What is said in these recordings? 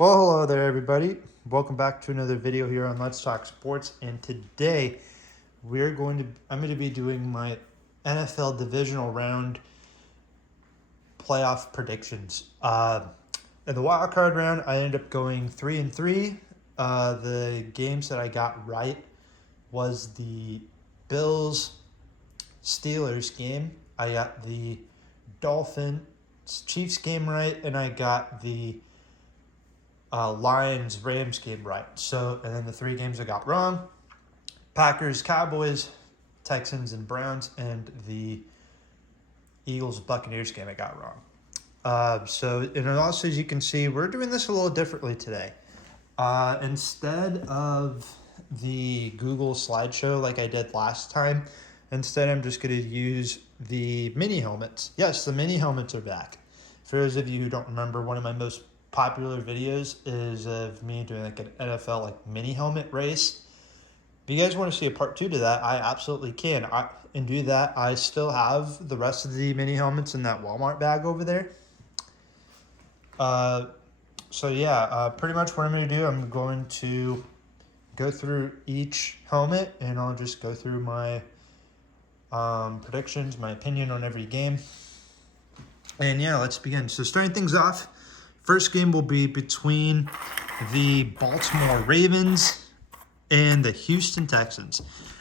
Well, hello there, everybody. Welcome back to another video here on Let's Talk Sports. And today, I'm going to be doing my NFL divisional round playoff predictions. In the wild card round, I ended up going 3-3. The games that I got right was the Bills Steelers game. I got the Dolphins Chiefs game right, and I got the Lions Rams game right. So, and then the three games I got wrong: Packers, Cowboys, Texans, and Browns, and the Eagles Buccaneers game I got wrong. And also, as you can see, we're doing this a little differently today. Instead of the Google slideshow like I did last time, instead I'm just going to use the mini helmets. Yes, the mini helmets are back. For those of you who don't remember, one of my most popular videos is of me doing like an NFL mini helmet race. If you guys want to see a part 2 to that, I absolutely can. And do that. I still have the rest of the mini helmets in that Walmart bag over there. Pretty much what I'm going to do, I'm going to go through each helmet and I'll just go through my predictions, my opinion on every game. And yeah, let's begin. So starting things off, first game will be between the Baltimore Ravens and the Houston Texans.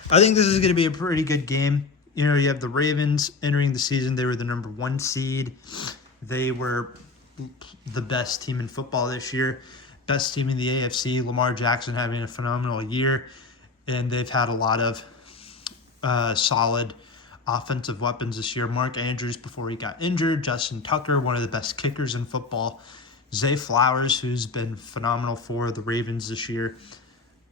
I think this is going to be a pretty good game. You know, you have the Ravens entering the season. They were the number 1 seed. They were the best team in football this year, best team in the AFC. Lamar Jackson having a phenomenal year, and they've had a lot of solid offensive weapons this year. Mark Andrews before he got injured, Justin Tucker, one of the best kickers in football, Zay Flowers, who's been phenomenal for the Ravens this year.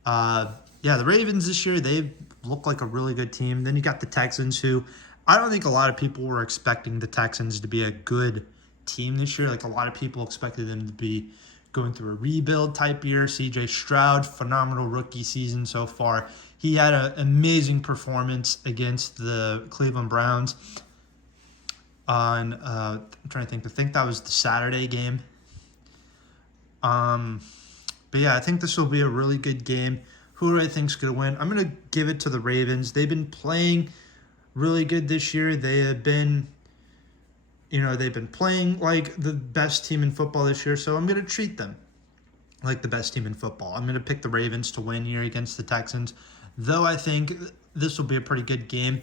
The Ravens this year, they look like a really good team. Then you got the Texans, who I don't think a lot of people were expecting the Texans to be a good team this year. Like, a lot of people expected them to be going through a rebuild type year. CJ Stroud, phenomenal rookie season so far. He had an amazing performance against the Cleveland Browns on, I'm trying to think. I think that was the Saturday game. I think this will be a really good game. Who do I think is going to win? I'm going to give it to the Ravens. They've been playing really good this year. They've been playing like the best team in football this year, so I'm going to treat them like the best team in football. I'm going to pick the Ravens to win here against the Texans, though I think this will be a pretty good game.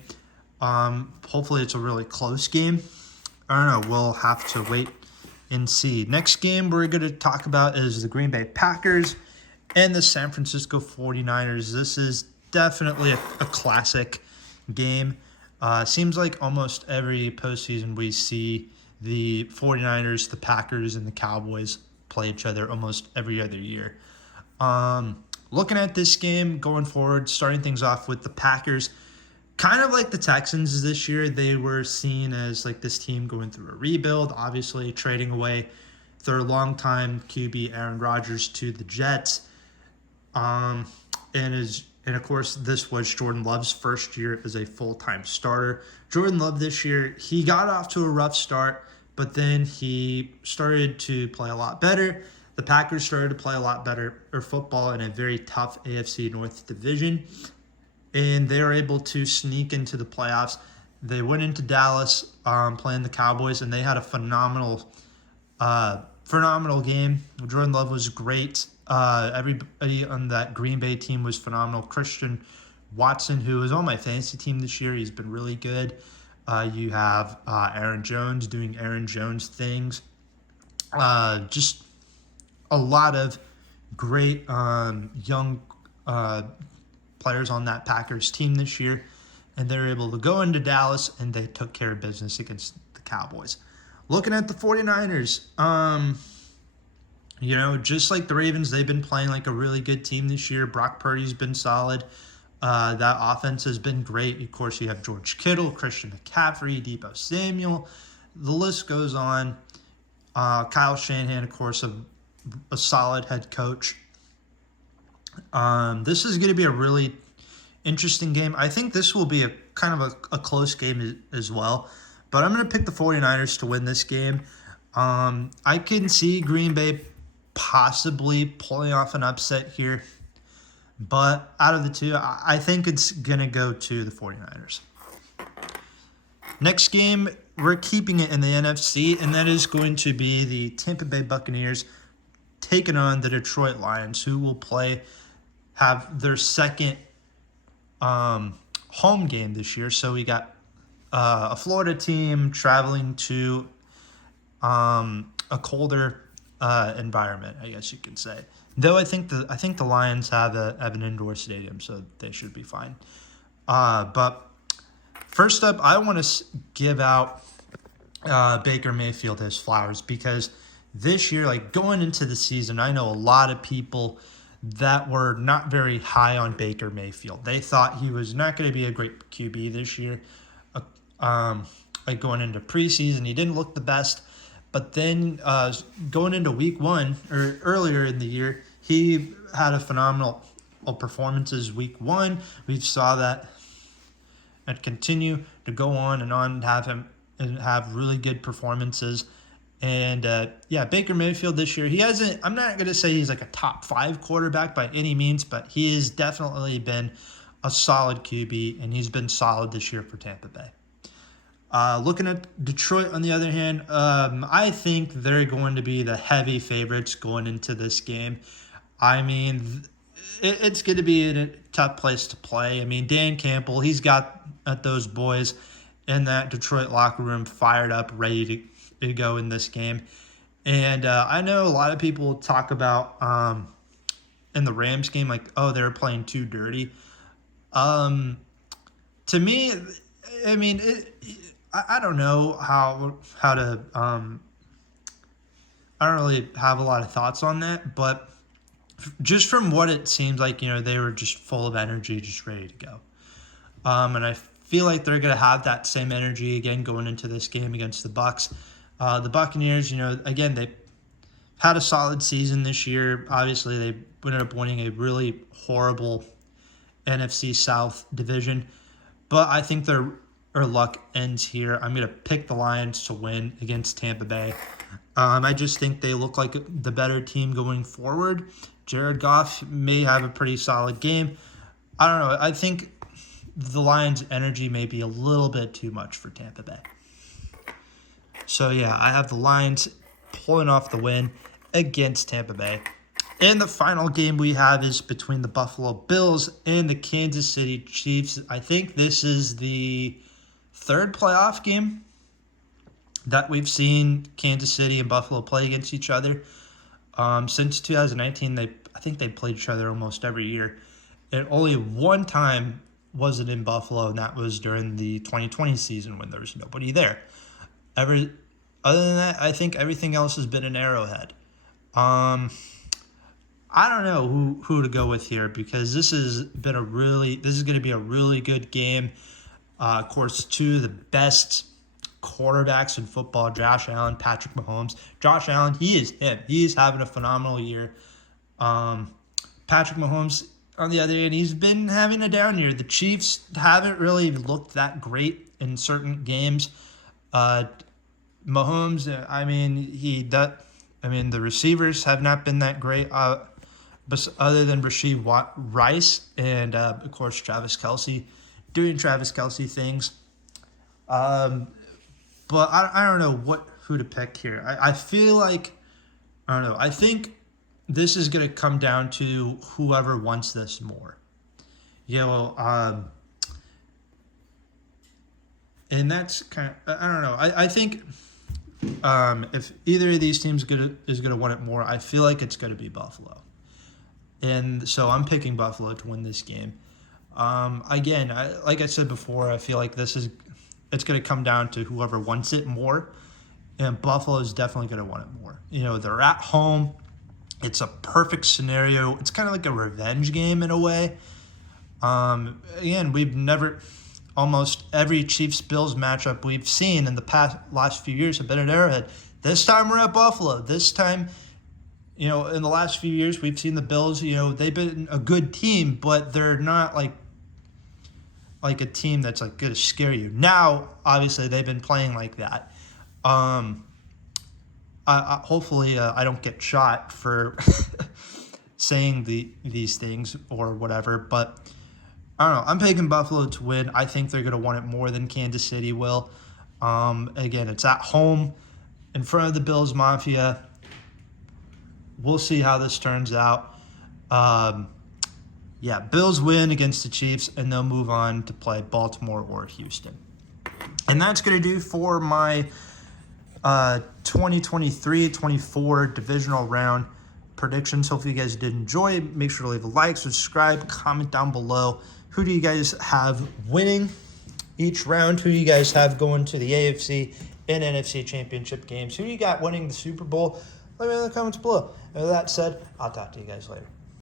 Hopefully it's a really close game. I don't know. We'll have to wait and see. Next game we're going to talk about is the Green Bay Packers and the San Francisco 49ers. This is definitely a classic game. Seems like almost every postseason we see the 49ers, the Packers, and the Cowboys play each other almost every other year. Looking at this game going forward, starting things off with the Packers, kind of like the Texans this year, they were seen as like this team going through a rebuild, obviously trading away their longtime QB Aaron Rodgers to the Jets. And of course, this was Jordan Love's first year as a full-time starter. Jordan Love this year, he got off to a rough start, but then he started to play a lot better. The Packers started to play a lot better football in a very tough AFC North division, and they were able to sneak into the playoffs. They went into Dallas playing the Cowboys, and they had a phenomenal game. Jordan Love was great. Everybody on that Green Bay team was phenomenal. Christian Watson, who is on my fantasy team this year, he's been really good. You have Aaron Jones doing Aaron Jones things. Just a lot of great young players on that Packers team this year, and they were able to go into Dallas and they took care of business against the Cowboys. Looking at the 49ers, just like the Ravens, they've been playing like a really good team this year. Brock Purdy's been solid. That offense has been great. Of course, you have George Kittle, Christian McCaffrey, Deebo Samuel. The list goes on. Kyle Shanahan, of course, a solid head coach. This is going to be a really interesting game. I think this will be a kind of a close game as well. But I'm going to pick the 49ers to win this game. I can see Green Bay possibly pulling off an upset here. But out of the two, I think it's going to go to the 49ers. Next game, we're keeping it in the NFC, and that is going to be the Tampa Bay Buccaneers taking on the Detroit Lions, who will have their second home game this year. So we got a Florida team traveling to a colder environment, I guess you could say. Though I think the Lions have an indoor stadium, so they should be fine. But first up, I want to give out Baker Mayfield his flowers, because this year, like going into the season, I know a lot of people that were not very high on Baker Mayfield. They thought he was not going to be a great QB this year. Like going into preseason, he didn't look the best. But then going into week one, or earlier in the year, he had a phenomenal performances week one. We saw that and continue to go on and have really good performances. And Baker Mayfield this year, I'm not going to say he's like a top 5 quarterback by any means, but he has definitely been a solid QB, and he's been solid this year for Tampa Bay. Looking at Detroit, on the other hand, I think they're going to be the heavy favorites going into this game. I mean, it's going to be a tough place to play. I mean, Dan Campbell, he's got those boys in that Detroit locker room fired up, ready to go in this game. And I know a lot of people talk about in the Rams game, like, oh, they're playing too dirty. To me, I mean, I don't know how to I don't really have a lot of thoughts on that, but just from what it seems like, they were just full of energy, just ready to go. And I feel like they're going to have that same energy again going into this game against the Bucs. The Buccaneers, again, they had a solid season this year. Obviously, they ended up winning a really horrible NFC South division, but I think their luck ends here. I'm going to pick the Lions to win against Tampa Bay. I just think they look like the better team going forward. Jared Goff may have a pretty solid game. I don't know. I think the Lions' energy may be a little bit too much for Tampa Bay. So, I have the Lions pulling off the win against Tampa Bay. And the final game we have is between the Buffalo Bills and the Kansas City Chiefs. I think this is the third playoff game that we've seen Kansas City and Buffalo play against each other. Since 2019, I think they played each other almost every year. And only one time was it in Buffalo, and that was during the 2020 season when there was nobody there. Other than that, I think everything else has been an Arrowhead. I don't know who to go with here, because this is going to be a really good game. Of course, two of the best quarterbacks in football, Josh Allen, Patrick Mahomes. Josh Allen, he is him. He is having a phenomenal year. Patrick Mahomes, on the other hand, he's been having a down year. The Chiefs haven't really looked that great in certain games. Mahomes, the receivers have not been that great, but other than Rasheed Rice and, of course, Travis Kelce, doing Travis Kelce things. But I don't know who to pick here. I feel like, I don't know, I think this is going to come down to whoever wants this more. And that's kind of, I don't know. I think if either of these teams is going to want it more, I feel like it's going to be Buffalo. And so I'm picking Buffalo to win this game. Again, like I said before, I feel like it's going to come down to whoever wants it more. And Buffalo is definitely going to want it more. They're at home. It's a perfect scenario. It's kind of like a revenge game in a way. Again, almost every Chiefs-Bills matchup we've seen in the last few years have been at Arrowhead. This time we're at Buffalo. This time, in the last few years we've seen the Bills, they've been a good team, but they're not like a team that's like going to scare you. Now, obviously, they've been playing like that. hopefully I don't get shot for saying these things or whatever, but I don't know. I'm picking Buffalo to win. I think they're going to want it more than Kansas City will. Again, it's at home in front of the Bills Mafia. We'll see how this turns out. Yeah, Bills win against the Chiefs, and they'll move on to play Baltimore or Houston. And that's going to do for my 2023-24 divisional round predictions. Hopefully you guys did enjoy. Make sure to leave a like, subscribe, comment down below. Who do you guys have winning each round? Who do you guys have going to the AFC and NFC championship games? Who do you got winning the Super Bowl? Let me know in the comments below. And with that said, I'll talk to you guys later.